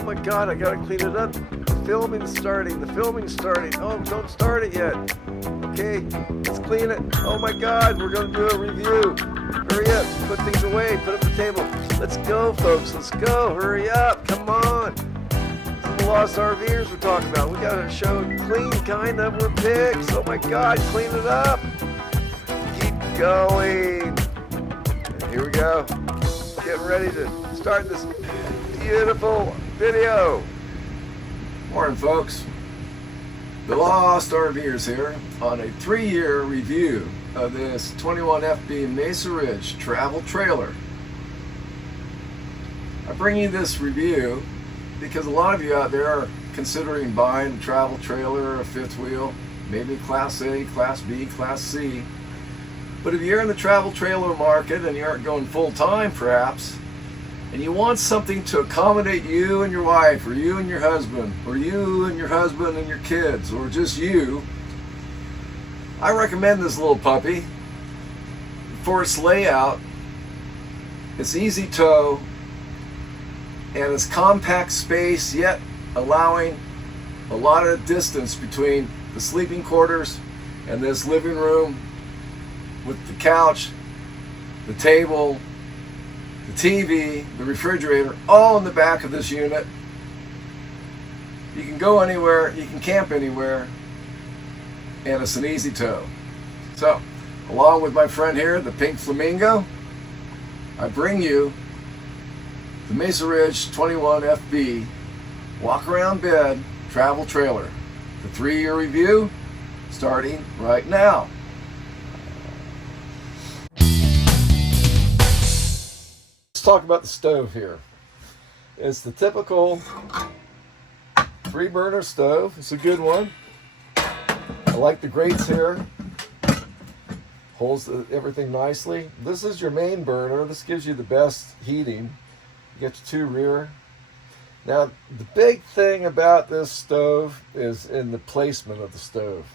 Oh my God, I gotta clean it up. The filming's starting. Oh, don't start it yet. Okay, let's clean it. Oh my God, we're gonna do a review. Hurry up, put things away, put up the table. Let's go, folks, let's go. Hurry up, come on. This is the Lost RVers we're talking about. We gotta show clean, kind of, we're pigs. Oh my God, clean it up. Keep going. And here we go. Getting ready to start this beautiful video. Morning, folks. The Lost RVers here on a 3-year review of this 21 FB Mesa Ridge travel trailer. I bring you this review because a lot of you out there are considering buying a travel trailer, a fifth wheel, maybe Class A, Class B, Class C. But if you're in the travel trailer market and you aren't going full time perhaps, and you want something to accommodate you and your wife, or you and your husband, or you and your husband and your kids, or just you, I recommend this little puppy for its layout, its easy tow, and its compact space, yet allowing a lot of distance between the sleeping quarters and this living room with the couch, the table, the TV, the refrigerator, all in the back of this unit. You can go anywhere, you can camp anywhere, and it's an easy tow. So, along with my friend here, the Pink Flamingo, I bring you the Mesa Ridge 21 FB walk around bed travel trailer. The 3-year review starting right now. Let's talk about the stove here. It's the typical 3-burner stove. It's a good one. I like the grates here. Holds everything nicely. This is your main burner. This gives you the best heating. You get your 2 rear. Now, the big thing about this stove is in the placement of the stove.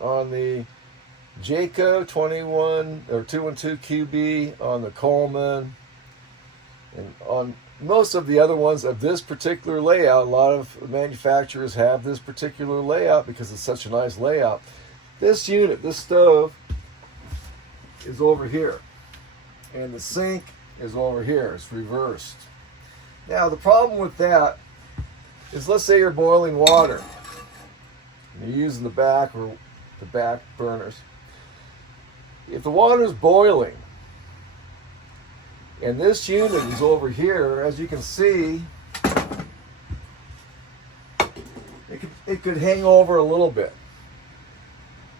On the Jayco 21 or 212 QB, on the Coleman, and on most of the other ones of this particular layout, a lot of manufacturers have this particular layout because it's such a nice layout. This unit, this stove, is over here. And the sink is over here. It's reversed. Now, the problem with that is, let's say you're boiling water. And you're using the back or the back burners. If the water's boiling, and this unit is over here, as you can see, it could hang over a little bit.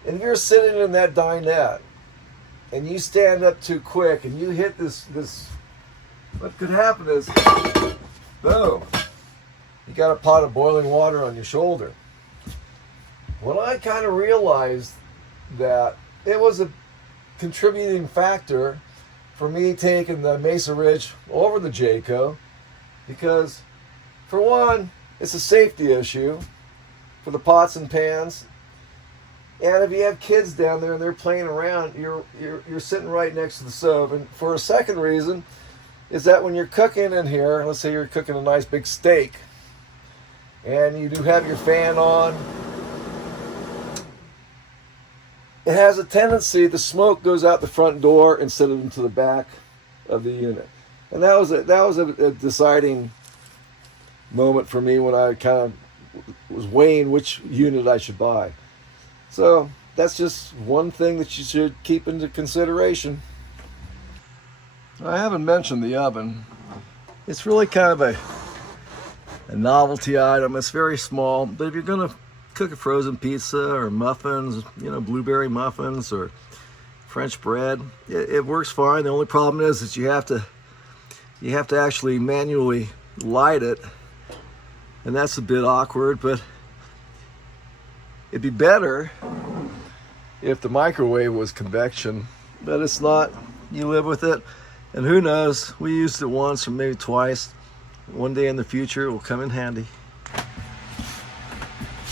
And if you're sitting in that dinette and you stand up too quick and you hit this, what could happen is, boom, you got a pot of boiling water on your shoulder. When I kind of realized that it was a contributing factor for me taking the Mesa Ridge over the Jayco, because for one, it's a safety issue for the pots and pans, and if you have kids down there and they're playing around, you're sitting right next to the stove. And for a second reason is that when you're cooking in here, let's say you're cooking a nice big steak, and you do have your fan on, it has a tendency, the smoke goes out the front door instead of into the back of the unit. And that was a deciding moment for me when I kind of was weighing which unit I should buy. So that's just one thing that you should keep into consideration. I haven't mentioned the oven. It's really kind of a novelty item. It's very small, but if you're going to cook a frozen pizza or muffins, blueberry muffins or French bread, it works fine. The only problem is that you have to actually manually light it, and that's a bit awkward. But it'd be better if the microwave was convection, but it's not. You live with it, and who knows, we used it once or maybe twice. One day in the future it will come in handy.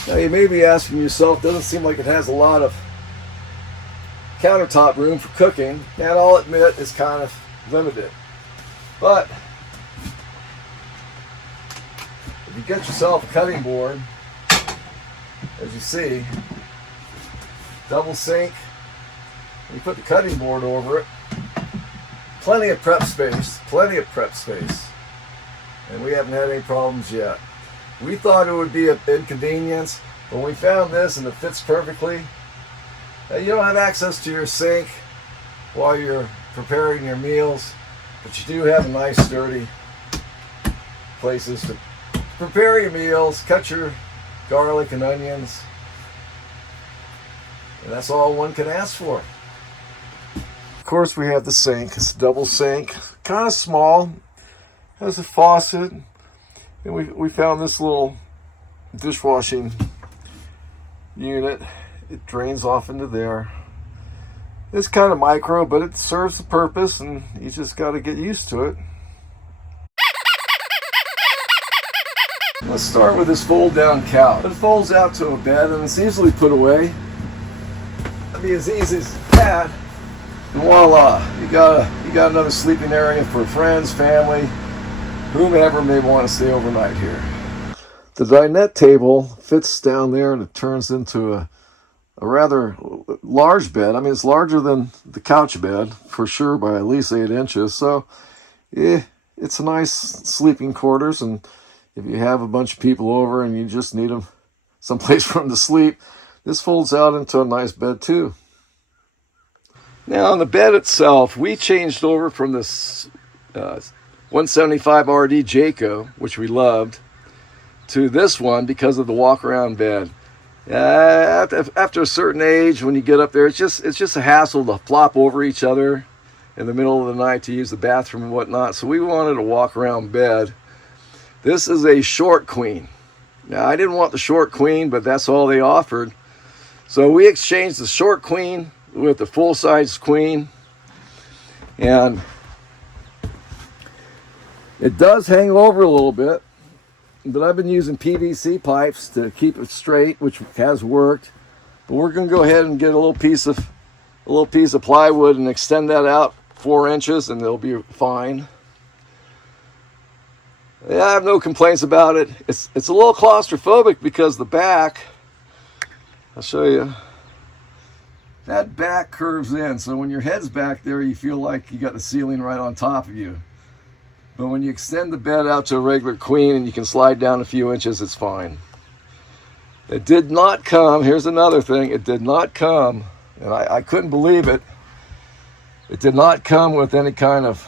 Now, you may be asking yourself, doesn't seem like it has a lot of countertop room for cooking, and I'll admit it's kind of limited. But if you get yourself a cutting board, as you see, double sink, you put the cutting board over it, plenty of prep space, and we haven't had any problems yet. We thought it would be an inconvenience, but we found this and it fits perfectly. You don't have access to your sink while you're preparing your meals, but you do have a nice sturdy places to prepare your meals, cut your garlic and onions, and that's all one can ask for. Of course, we have the sink. It's a double sink, kind of small, has a faucet, and we found this little dishwashing unit. It drains off into there. It's kind of micro, but it serves the purpose, and you just got to get used to it. Let's start with this fold-down couch. It folds out to a bed, and it's easily put away. It'll be as easy as that, and voila! You got another sleeping area for friends, family, whomever may want to stay overnight here. The dinette table fits down there, and it turns into a rather large bed. I mean, it's larger than the couch bed for sure by at least 8 inches. So, it's a nice sleeping quarters, and if you have a bunch of people over and you just need them someplace for them to sleep, this folds out into a nice bed too. Now on the bed itself, we changed over from this 175 RD Jayco, which we loved, to this one because of the walk-around bed. After a certain age, when you get up there, it's just a hassle to flop over each other in the middle of the night to use the bathroom and whatnot. So we wanted a walk-around bed. This is a short queen. Now, I didn't want the short queen, but that's all they offered. So we exchanged the short queen with the full-size queen. And it does hang over a little bit, but I've been using PVC pipes to keep it straight, which has worked. But we're going to go ahead and get a little piece of plywood and extend that out 4 inches, and it'll be fine. Yeah, I have no complaints about it. It's a little claustrophobic because the back, I'll show you, that back curves in. So when your head's back there, you feel like you got the ceiling right on top of you. But when you extend the bed out to a regular queen and you can slide down a few inches, it's fine. It did not come, here's another thing, it did not come, and I couldn't believe it, it did not come with any kind of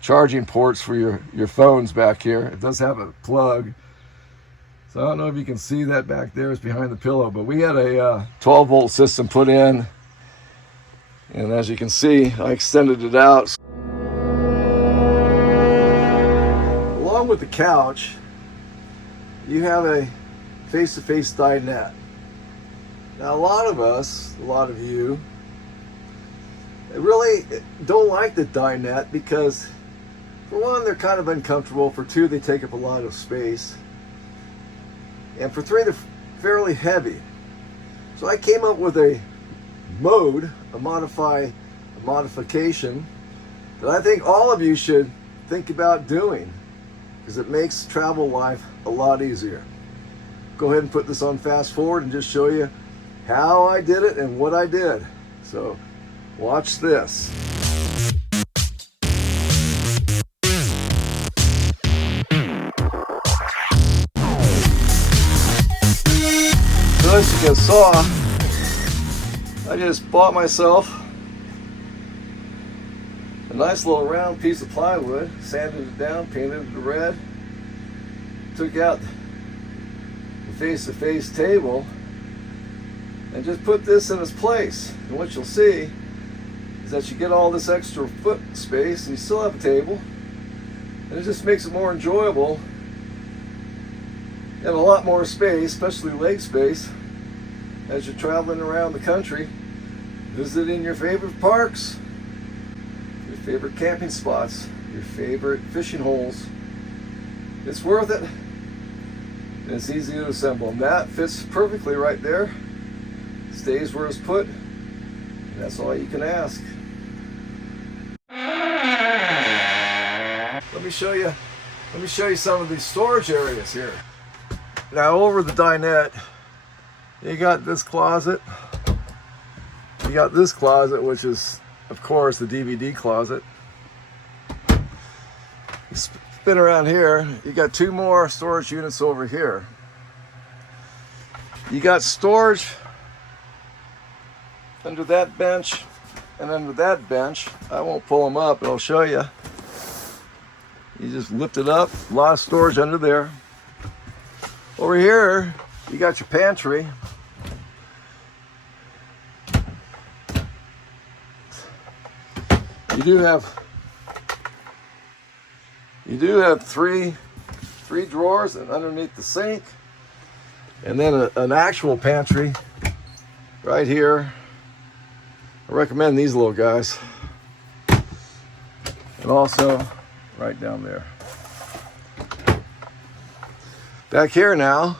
charging ports for your phones back here. It does have a plug. So I don't know if you can see that back there. It's behind the pillow, but we had a 12-volt system put in, and as you can see, I extended it out. Along with the couch, you have a face-to-face dinette. Now a lot of you really don't like the dinette because, for one, they're kind of uncomfortable. For two, they take up a lot of space. And for three, they're fairly heavy. So I came up with a modification that I think all of you should think about doing, because it makes travel life a lot easier. Go ahead and put this on fast forward and just show you how I did it and what I did. So watch this. So as you guys saw, I just bought myself a nice little round piece of plywood, sanded it down, painted it red, took out the face-to-face table, and just put this in its place. And what you'll see is that you get all this extra foot space and you still have a table, and it just makes it more enjoyable and a lot more space, especially leg space, as you're traveling around the country, visiting your favorite parks, your favorite camping spots, your favorite fishing holes. It's worth it, and it's easy to assemble. And that fits perfectly right there, stays where it's put, and that's all you can ask. Let me show you some of these storage areas here. Now over the dinette, you got this closet. You got this closet, which is, of course, the DVD closet. You spin around here, you got two more storage units over here. You got storage under that bench and under that bench. I won't pull them up, but I'll show you. You just lift it up, a lot of storage under there. Over here, you got your pantry. You do have three drawers, and underneath the sink, and then an actual pantry right here. I recommend these little guys, and also right down there. Back here now,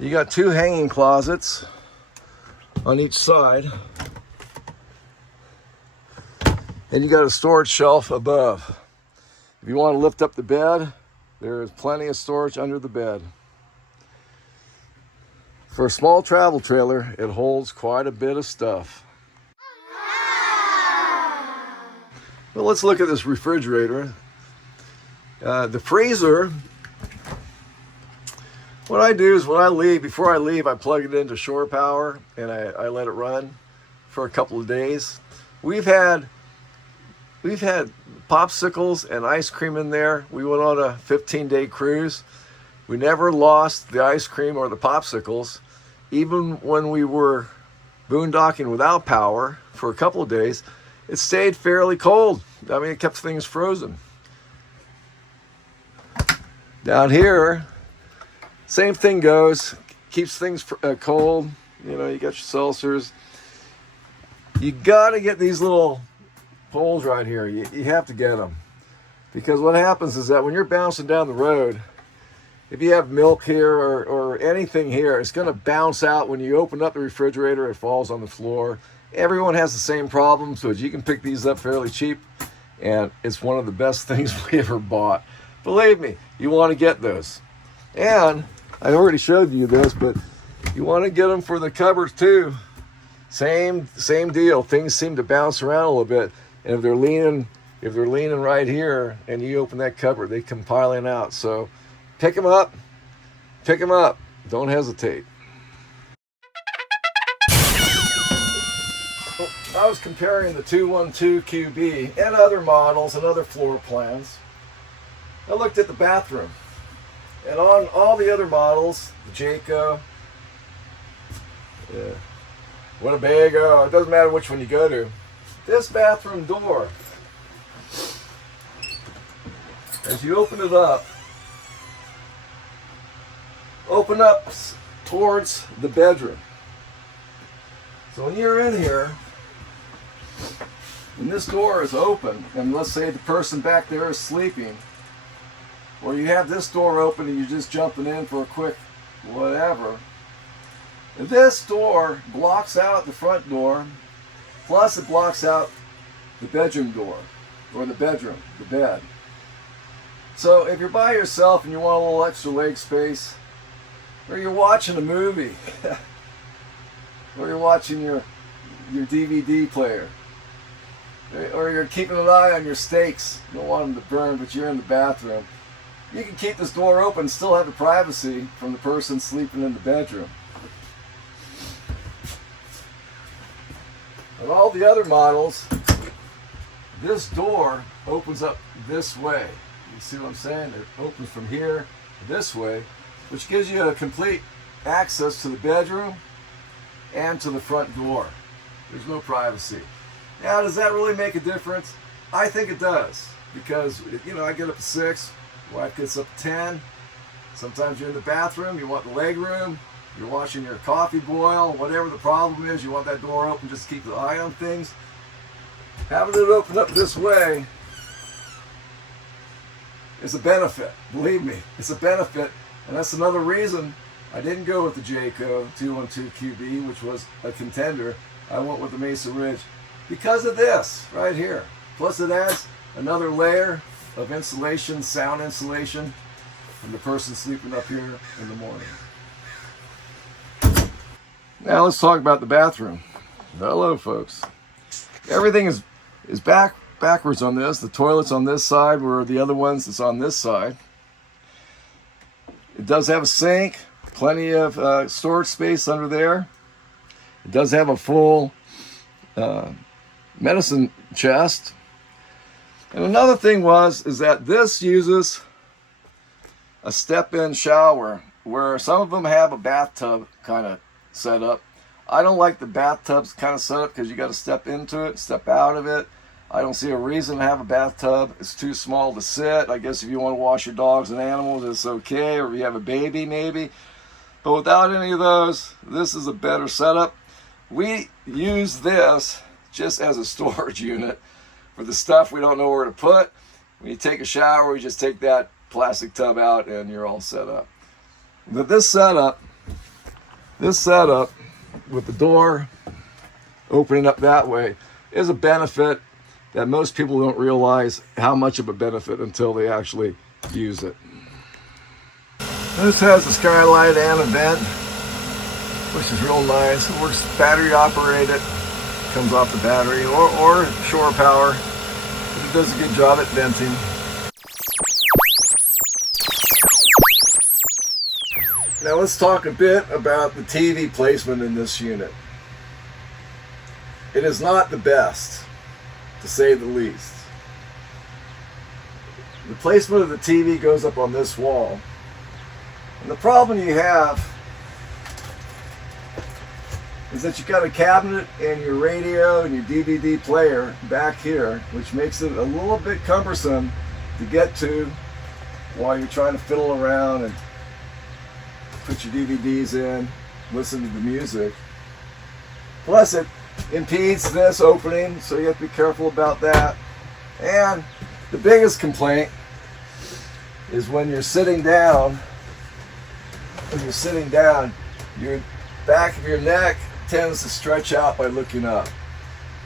you got two hanging closets on each side, and you got a storage shelf above. If you want to lift up the bed, there is plenty of storage under the bed. For a small travel trailer, it holds quite a bit of stuff. Well, let's look at this refrigerator. The freezer, what I do is before I leave, I plug it into shore power and I let it run for a couple of days. We've had popsicles and ice cream in there. We went on a 15-day cruise. We never lost the ice cream or the popsicles. Even when we were boondocking without power for a couple of days, it stayed fairly cold. I mean, it kept things frozen. Down here, same thing goes. Keeps things cold. You know, you got your seltzers. You got to get these little holes right here. You have to get them, because what happens is that when you're bouncing down the road, if you have milk here or anything here, it's going to bounce out. When you open up the refrigerator, it falls on the floor. Everyone has the same problem, so you can pick these up fairly cheap, and it's one of the best things we ever bought. Believe me, you want to get those. And I already showed you this, but you want to get them for the cupboards too. Same deal. Things seem to bounce around a little bit, and if they're leaning right here, and you open that cupboard, they come piling out. So pick them up. Don't hesitate. I was comparing the 212 QB and other models and other floor plans. I looked at the bathroom, and on all the other models, the Jayco, Winnebago, it doesn't matter which one you go to, this bathroom door, as you open it up towards the bedroom. So when you're in here, when this door is open, and let's say the person back there is sleeping, or you have this door open and you're just jumping in for a quick whatever, this door blocks out the front door, plus it blocks out the bedroom door, or the bed. So if you're by yourself and you want a little extra leg space, or you're watching a movie, or you're watching your DVD player, or you're keeping an eye on your steaks, you don't want them to burn, but you're in the bathroom, you can keep this door open and still have the privacy from the person sleeping in the bedroom. And all the other models, this door opens up this way. You see what I'm saying? It opens from here this way, which gives you a complete access to the bedroom and to the front door. There's no privacy. Now, does that really make a difference? I think it does, because, you know, I get up at 6, wife gets up at 10. Sometimes you're in the bathroom, you want the leg room, you're watching your coffee boil, whatever the problem is, you want that door open just to keep the eye on things. Having it open up this way is a benefit. Believe me, it's a benefit, and that's another reason I didn't go with the Jayco 212 QB, which was a contender. I went with the Mesa Ridge because of this right here. Plus it adds another layer of insulation, sound insulation. and the person sleeping up here in the morning. Now let's talk about the bathroom. Hello, folks. Everything is backwards on this. The toilet's on this side, where the other ones is on this side. It does have a sink, plenty of storage space under there. It does have a full medicine chest. And another thing is that this uses a step-in shower, where some of them have a bathtub kind of set up. I don't like the bathtubs kind of set up because you got to step into it, step out of it. I don't see a reason to have a bathtub. It's too small to sit. I guess if you want to wash your dogs and animals, it's okay, or if you have a baby, maybe. But without any of those, this is a better setup. We use this just as a storage unit for the stuff we don't know where to put. When you take a shower, we just take that plastic tub out and you're all set up. But this setup with the door opening up that way is a benefit that most people don't realize how much of a benefit until they actually use it. This has a skylight and a vent, which is real nice. It works battery operated, comes off the battery or shore power. But it does a good job at venting. Now let's talk a bit about the TV placement in this unit. It is not the best, to say the least. The placement of the TV goes up on this wall. And the problem you have is that you got a cabinet and your radio and your DVD player back here, which makes it a little bit cumbersome to get to while you're trying to fiddle around and put your DVDs in, listen to the music. Plus it impedes this opening, so you have to be careful about that. And the biggest complaint is when you're sitting down, your back of your neck tends to stretch out by looking up.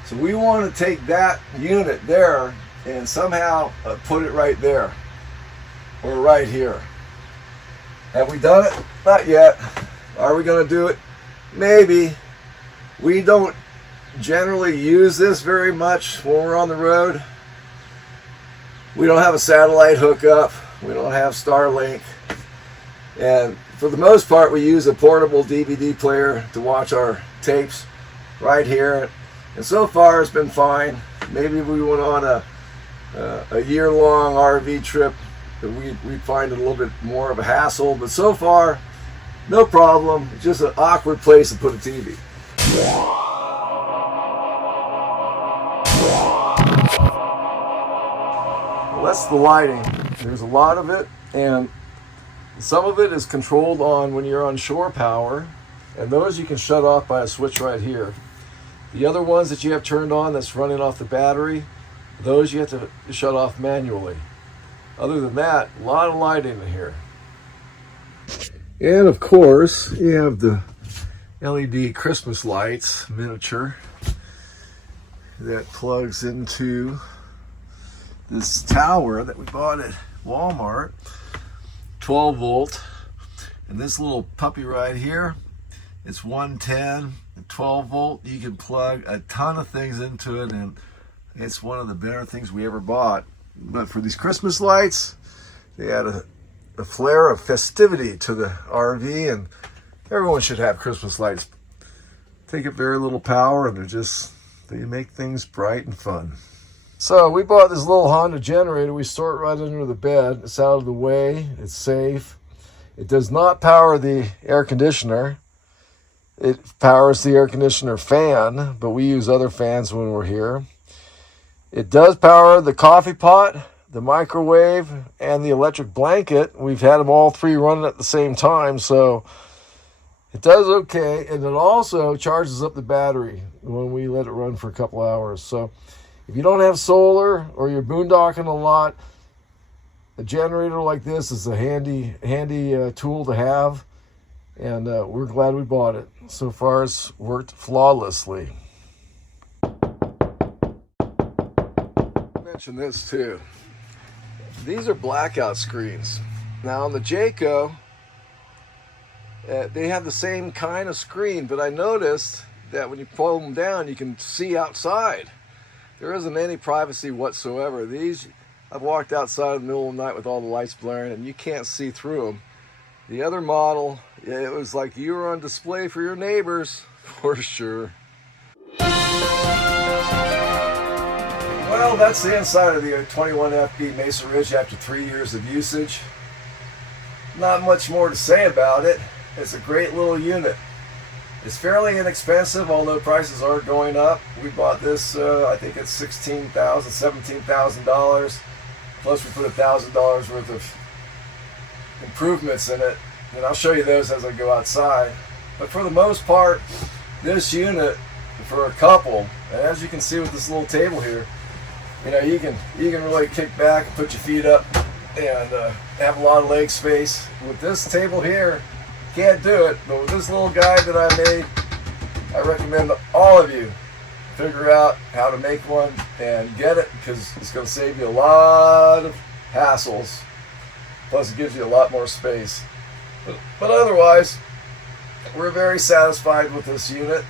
So we want to take that unit there and somehow put it right there or right here. Have we done it? Not yet. Are we going to do it? Maybe. We don't generally use this very much when we're on the road. We don't have a satellite hookup. We don't have Starlink. And for the most part, we use a portable DVD player to watch our tapes right here. And so far, it's been fine. Maybe if we went on a year-long RV trip, we'd find it a little bit more of a hassle. But so far, no problem. It's just an awkward place to put a TV. Well, that's the lighting. There's a lot of it, and some of it is controlled on when you're on shore power, and those you can shut off by a switch right here. The other ones that you have turned on that's running off the battery, those you have to shut off manually. Other than that, a lot of lighting in here. And of course, you have the LED Christmas lights, miniature, that plugs into this tower that we bought at Walmart, 12 volt. And this little puppy right here, it's 110 and 12 volt. You can plug a ton of things into it, and it's one of the better things we ever bought. But for these Christmas lights, they add a flare of festivity to the RV, and everyone should have Christmas lights. Take up very little power, and they make things bright and fun. So we bought this little Honda generator. We store it right under the bed. It's out of the way. It's safe. It does not power the air conditioner. It powers the air conditioner fan, but we use other fans when we're here. It does power the coffee pot, the microwave, and the electric blanket. We've had them all three running at the same time, so it does okay. And it also charges up the battery when we let it run for a couple hours. So if you don't have solar or you're boondocking a lot, a generator like this is a handy tool to have, and we're glad we bought it. So far, it's worked flawlessly. Mention this too. These are blackout screens. Now on the Jayco, they have the same kind of screen, but I noticed that when you pull them down, you can see outside. There isn't any privacy whatsoever. These, I've walked outside in the middle of the night with all the lights blaring, and you can't see through them. The other model, it was like you were on display for your neighbors, for sure. Well, that's the inside of the 21 FB Mesa Ridge after 3 years of usage. Not much more to say about it. It's a great little unit. It's fairly inexpensive, although prices are going up. We bought this, I think it's $16,000, $17,000. Plus we put $1,000 worth of improvements in it. And I'll show you those as I go outside. But for the most part, this unit for a couple, and as you can see with this little table here, you know, you can really kick back and put your feet up and have a lot of leg space. With this table here, can't do it, but with this little guide that I made, I recommend all of you figure out how to make one and get it, because it's going to save you a lot of hassles. Plus it gives you a lot more space. But otherwise, we're very satisfied with this unit.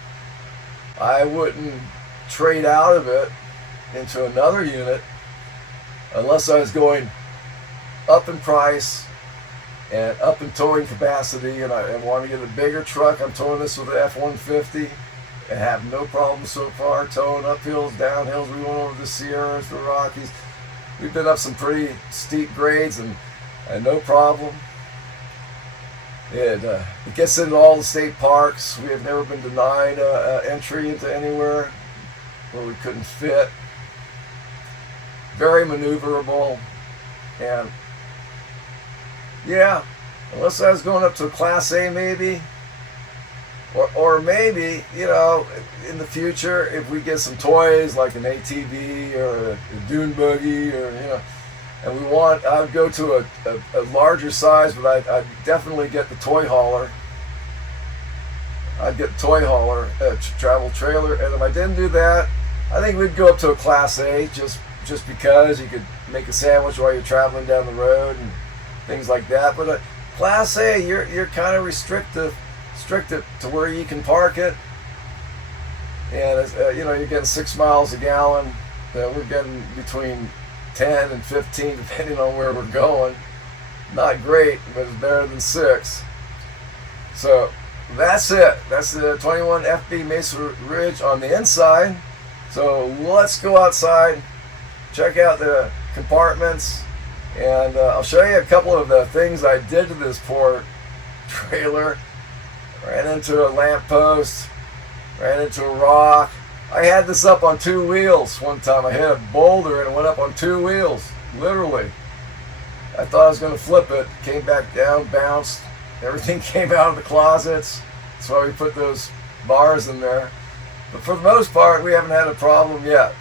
I wouldn't trade out of it into another unit unless I was going up in price and up in towing capacity, and I want to get a bigger truck. I'm towing this with the F-150 and have no problem so far towing up hills, down hills. We went over the Sierras, the Rockies. We've been up some pretty steep grades and no problem. It gets into all the state parks. We have never been denied entry into anywhere where we couldn't fit. Very maneuverable, and yeah, unless I was going up to a Class A maybe, or maybe, you know, in the future if we get some toys like an ATV or a dune buggy, or, you know, and we want, I would go to a larger size, but I'd definitely get the toy hauler. I'd get the toy hauler, travel trailer, and if I didn't do that, I think we'd go up to a Class A, just because you could make a sandwich while you're traveling down the road and things like that. But Class A, you're kind of restricted to where you can park it, and you know, you're getting 6 miles a gallon. We're getting between 10 and 15 depending on where we're going. Not great, but it's better than 6. So that's it. That's the 21 FB Mesa Ridge on the inside. So let's go outside, check out the compartments, and I'll show you a couple of the things I did to this poor trailer. Ran into a lamppost, ran into a rock. I had this up on 2 wheels one time. I hit a boulder and it went up on 2 wheels, literally. I thought I was going to flip it, came back down, bounced. Everything came out of the closets. That's why we put those bars in there. But for the most part, we haven't had a problem yet.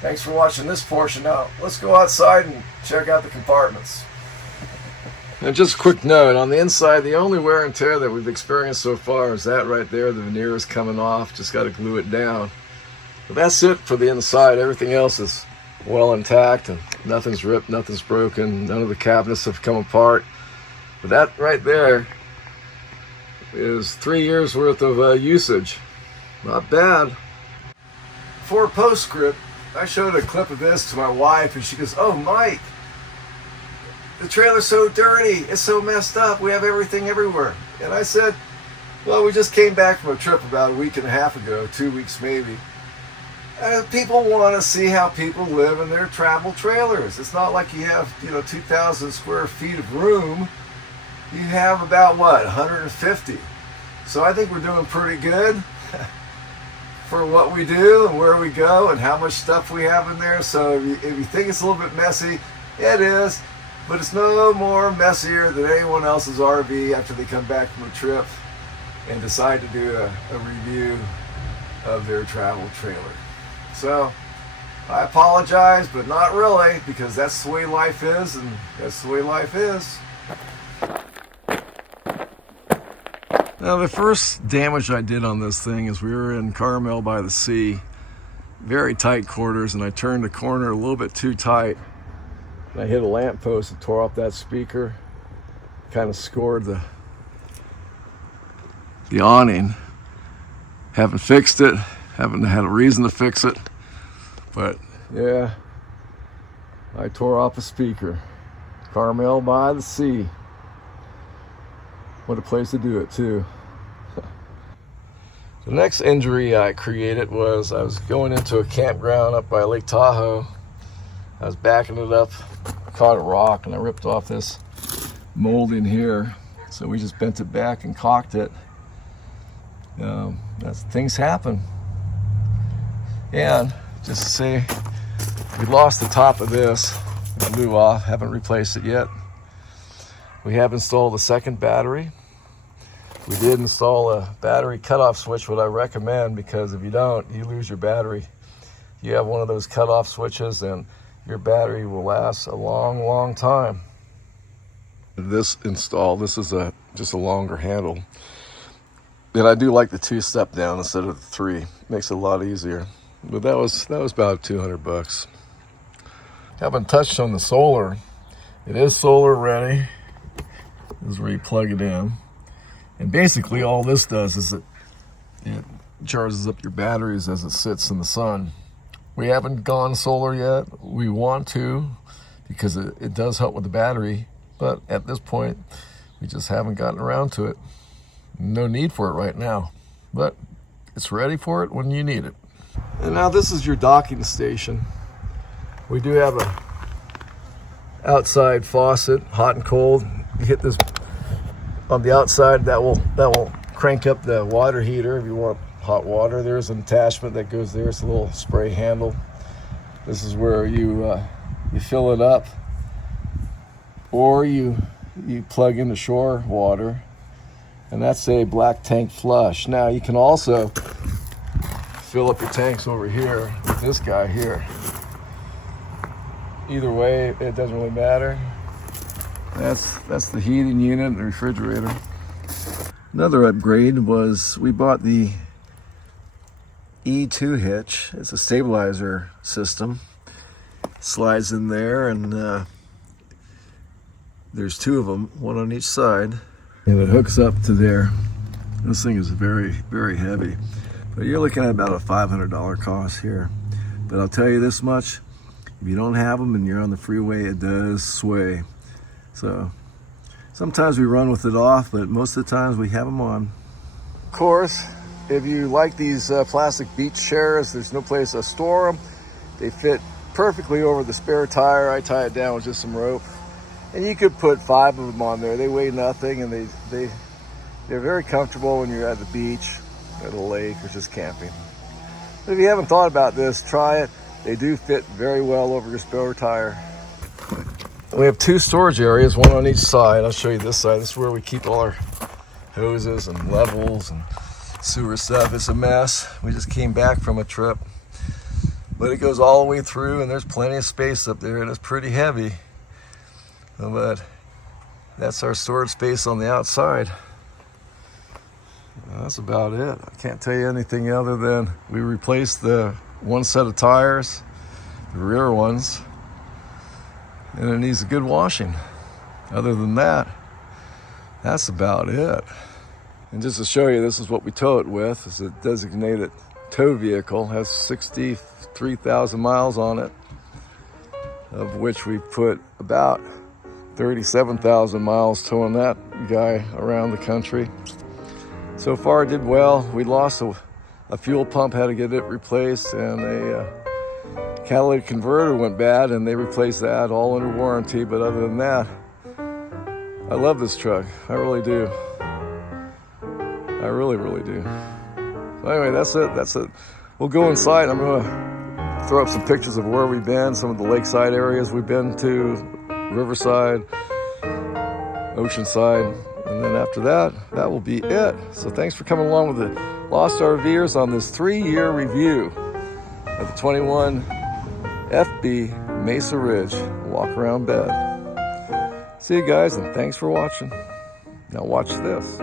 Thanks for watching this portion. Now, let's go outside and check out the compartments. And just a quick note, on the inside, the only wear and tear that we've experienced so far is that right there. The veneer is coming off, just got to glue it down. But that's it for the inside. Everything else is well intact, and nothing's ripped, nothing's broken, none of the cabinets have come apart. But that right there is 3 years worth of usage. Not bad. For a postscript, I showed a clip of this to my wife, and she goes, "Oh, Mike, the trailer's so dirty, it's so messed up, we have everything everywhere." And I said, well, we just came back from a trip about a week and a half ago, 2 weeks maybe. People want to see how people live in their travel trailers. It's not like you have, 2,000 square feet of room. You have about, 150. So I think we're doing pretty good for what we do and where we go and how much stuff we have in there. So if you think it's a little bit messy, it is. But it's no more messier than anyone else's RV after they come back from a trip and decide to do a review of their travel trailer. So I apologize, but not really, because that's the way life is, and that's the way life is. Now, the first damage I did on this thing is we were in Carmel by the sea, very tight quarters, and I turned the corner a little bit too tight. I hit a lamppost and tore off that speaker. Kind of scored the awning. Haven't fixed it. Haven't had a reason to fix it. But yeah, I tore off a speaker. Carmel by the sea. What a place to do it too. The next injury I created was I was going into a campground up by Lake Tahoe. I was backing it up, caught a rock, and I ripped off this molding here. So we just bent it back and caulked it. Things happen. And just to say, we lost the top of this. It blew off, haven't replaced it yet. We have installed a second battery. We did install a battery cutoff switch, what I recommend, because if you don't, you lose your battery. You have one of those cutoff switches and your battery will last a long, long time. This is just a longer handle. And I do like the 2-step down instead of the 3. Makes it a lot easier. But that was about $200. Haven't touched on the solar. It is solar ready. This is where you plug it in. And basically all this does is it charges up your batteries as it sits in the sun. We haven't gone solar yet. We want to, because it does help with the battery. But at this point, we just haven't gotten around to it. No need for it right now. But it's ready for it when you need it. And now this is your docking station. We do have a outside faucet, hot and cold. You hit this on the outside, that will crank up the water heater if you want hot water. There's an attachment that goes there. It's a little spray handle. This is where you fill it up, or you plug in the shore water, and that's a black tank flush. Now you can also fill up your tanks over here with this guy here. Either way, it doesn't really matter. That's the heating unit and the refrigerator. Another upgrade was we bought the E2 hitch. It's a stabilizer system. Slides in there, and there's 2 of them, one on each side, and it hooks up to there. This thing is very, very heavy, but you're looking at about a $500 cost here. But I'll tell you this much: if you don't have them and you're on the freeway, it does sway. So sometimes we run with it off, but most of the times we have them on. Of course, if you like these plastic beach chairs, there's no place to store them. They fit perfectly over the spare tire. I tie it down with just some rope. And you could put 5 of them on there. They weigh nothing, and they're very comfortable when you're at the beach, at a lake, or just camping. But if you haven't thought about this, try it. They do fit very well over your spare tire. We have 2 storage areas, one on each side. I'll show you this side. This is where we keep all our hoses and levels and sewer stuff. It's a mess. We just came back from a trip. But it goes all the way through, and there's plenty of space up there, and it's pretty heavy. But that's our storage space on the outside. That's about it. I can't tell you anything other than we replaced the 1 set of tires, the rear ones, and it needs a good washing. Other than that, that's about it. And just to show you, this is what we tow it with. It's a designated tow vehicle. It has 63,000 miles on it, of which we put about 37,000 miles towing that guy around the country. So far it did well. We lost a fuel pump, had to get it replaced, and a catalytic converter went bad, and they replaced that, all under warranty. But other than that, I love this truck. I really do. I really, really do. So anyway, that's it. We'll go inside. I'm gonna throw up some pictures of where we've been, some of the lakeside areas we've been to, Riverside, Oceanside, and then after that, that will be it. So thanks for coming along with the Lost RVers on this 3-year review of the 21 FB Mesa Ridge walk around bed. See you guys, and thanks for watching. Now watch this.